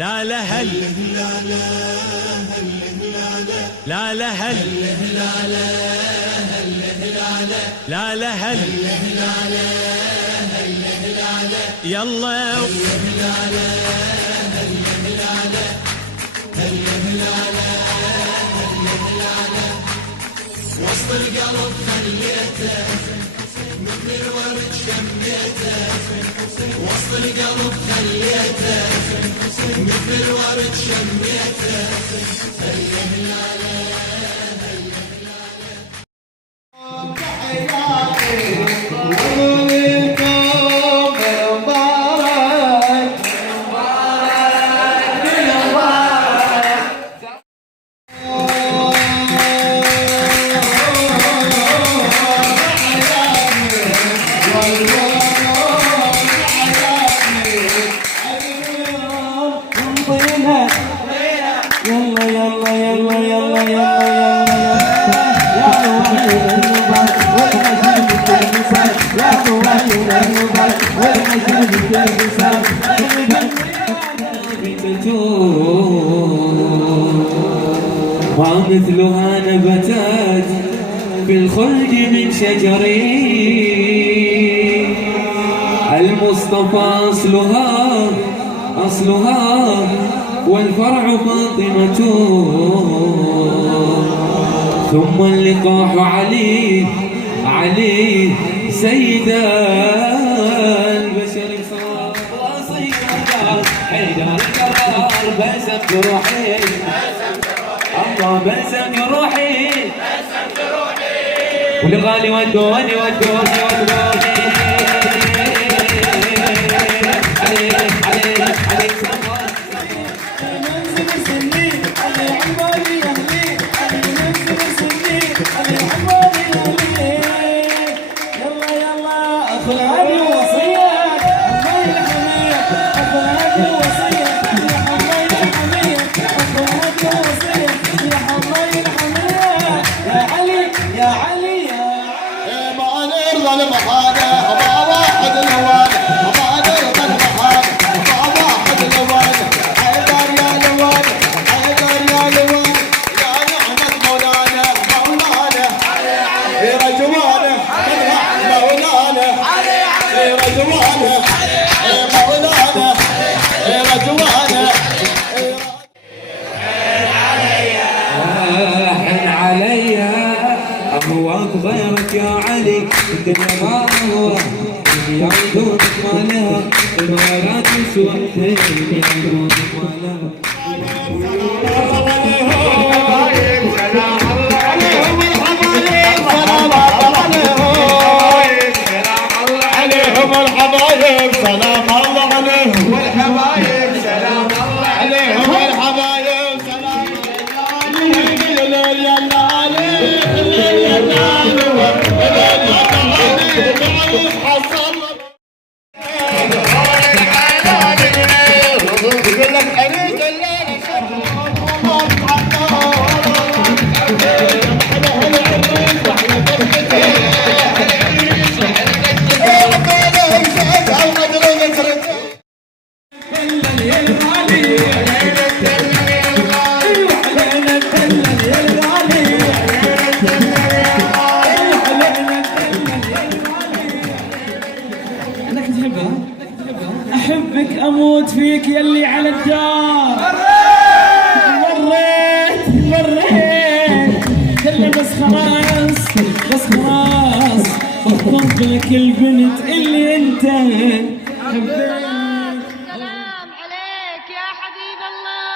لا لا هل لا لا هل لا لا هل يلا وسط القلب خليته مثل الورد شميته وسط القلب خليته مثل الورد شميته ومثلها نبتات في الخلد من شجري المصطفى أصلها والفرع فاطمة ثم اللقاح علي سيدا البشر حيدر القرار بلسم جروحي الله بلسم جروحي ولغالي ودوني غيرك يا علي الدنيا ما هو يعودونك ما لها الغيرات سوى يعودونك ما لها عليهم الحبايب سلام الله عليهم والحبايب سلام الله عليهم والحبايب سلام أحبك أموت فيك يلي على الدار مريت كل بس خلاص اخترت لك البنت اللي انت حبيت. سلام عليك يا حبيب الله.